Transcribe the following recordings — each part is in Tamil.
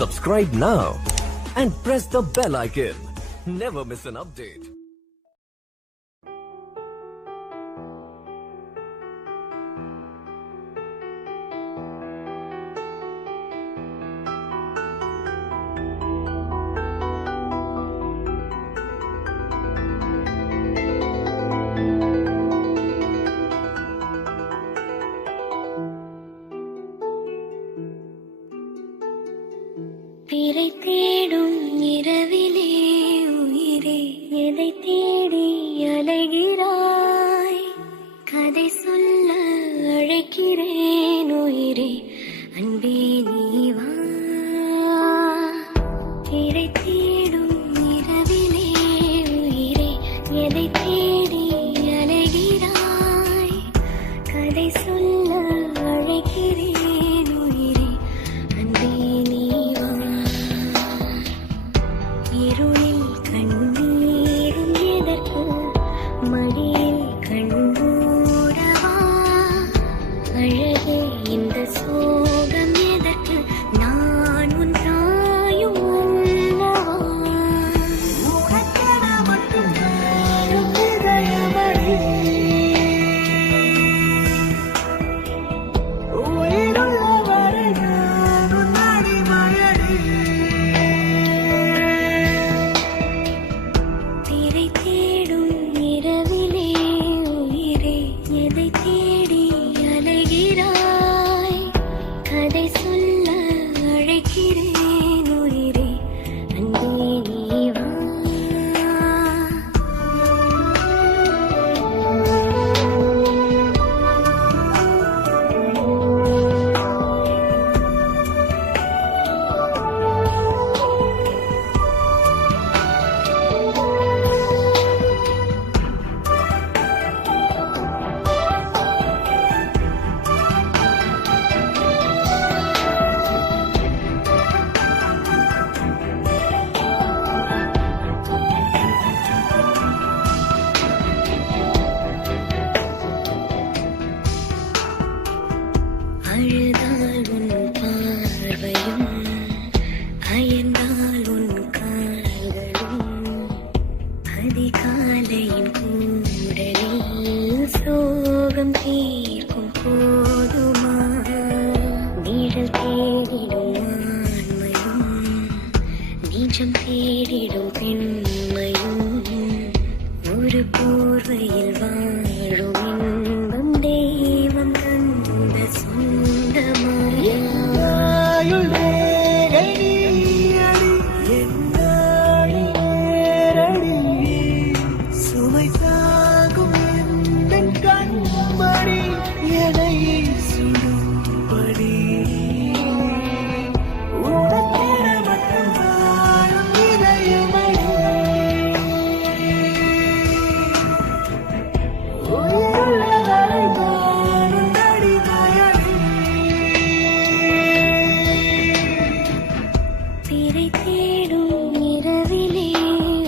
Subscribe now and press the bell icon. Never miss an update. பிறை தேடும் இரவிலே உயிரே எதை தேடி அலைகிறாய்? கதை சொல்ல அழைக்கிறேன் உயிரே, அன்பே நீ வா. பிறை தேடும் இரவிலே உயிரே எதை தேடி அலைகிறாய்? கதை சொல்ல அழைக்கிறேன் உயிரே, அன்பே நீ வா. இருளில் கண்ணீரும் எதற்கு, மடியில் கண்மூடவா? அழகே இந்த சோகம் எதற்கு, நான் உன் தாயும் அல்லவா? உனக்கென மட்டும் வாழும் இதயமடி, உயிருள்ளவரை நான் உன் அடிமையடி. பிறை தேடும் இரவிலே உயிரே எதை தேடி அலைகிறாய்? கதை சொல்ல அழைக்கிறேன் உயிரே, அன்பே நீ வா. அழுதால் உன் பார்வையும், அயர்ந்தால் உன் கால்களும், அதிகாலையின் கூடலில் சோகம் தீர்க்கும் போதுமா? நிழல் தேடிடும் ஆண்மையும், நீச்சம் தேடிடும் பெண்மையும், ஒரு போர்வையில் வாழும் இன்பம் தெய்வம் தந்த சொந்தமாயா? சுவை தாகும் எந்தன் கண்மணி எதை சுடும்படி, உனக்கென மட்டும் வாழும் இதயமடி. உயிருள்ளவரை நான் உன் அடிமையடி. பிறை தேடும் இரவிலே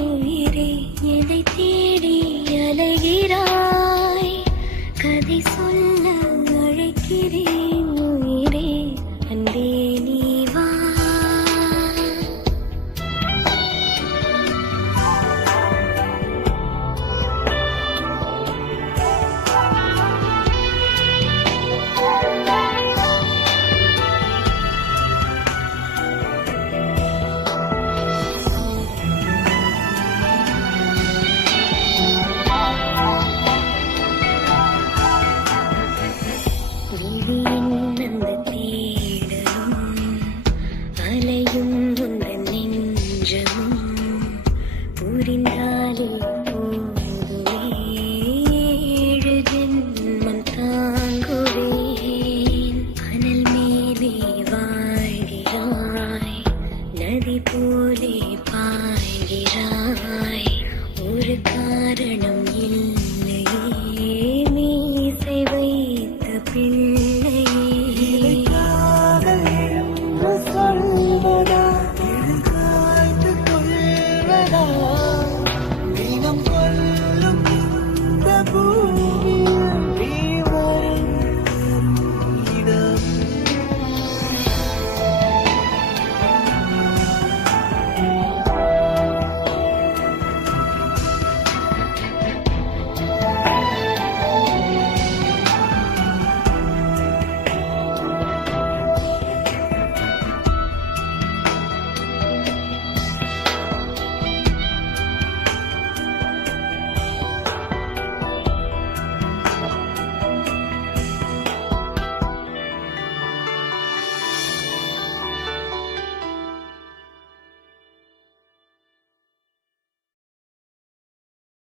உயிரே எதை தேடி அலைகிறாய்? கதை சொல்ல அழைக்கிறேன் உயிரே, அன்பே நீ வா. விழியின் அந்த தேடலும், அலையும் உந்தன் நெஞ்சமும், புரிந்தாலே போதுமே ஏழு ஜென்மம் தாங்குவேன். அனல் மேலே வாழ்கிறாய், நதி போலே பாய்கிறாய், ஒரு காரணம் இல்லையே மீசை வைத்த பிள்ளையே. காதல் என்று சொல்வதா, காய்ந்து கொள்வதா?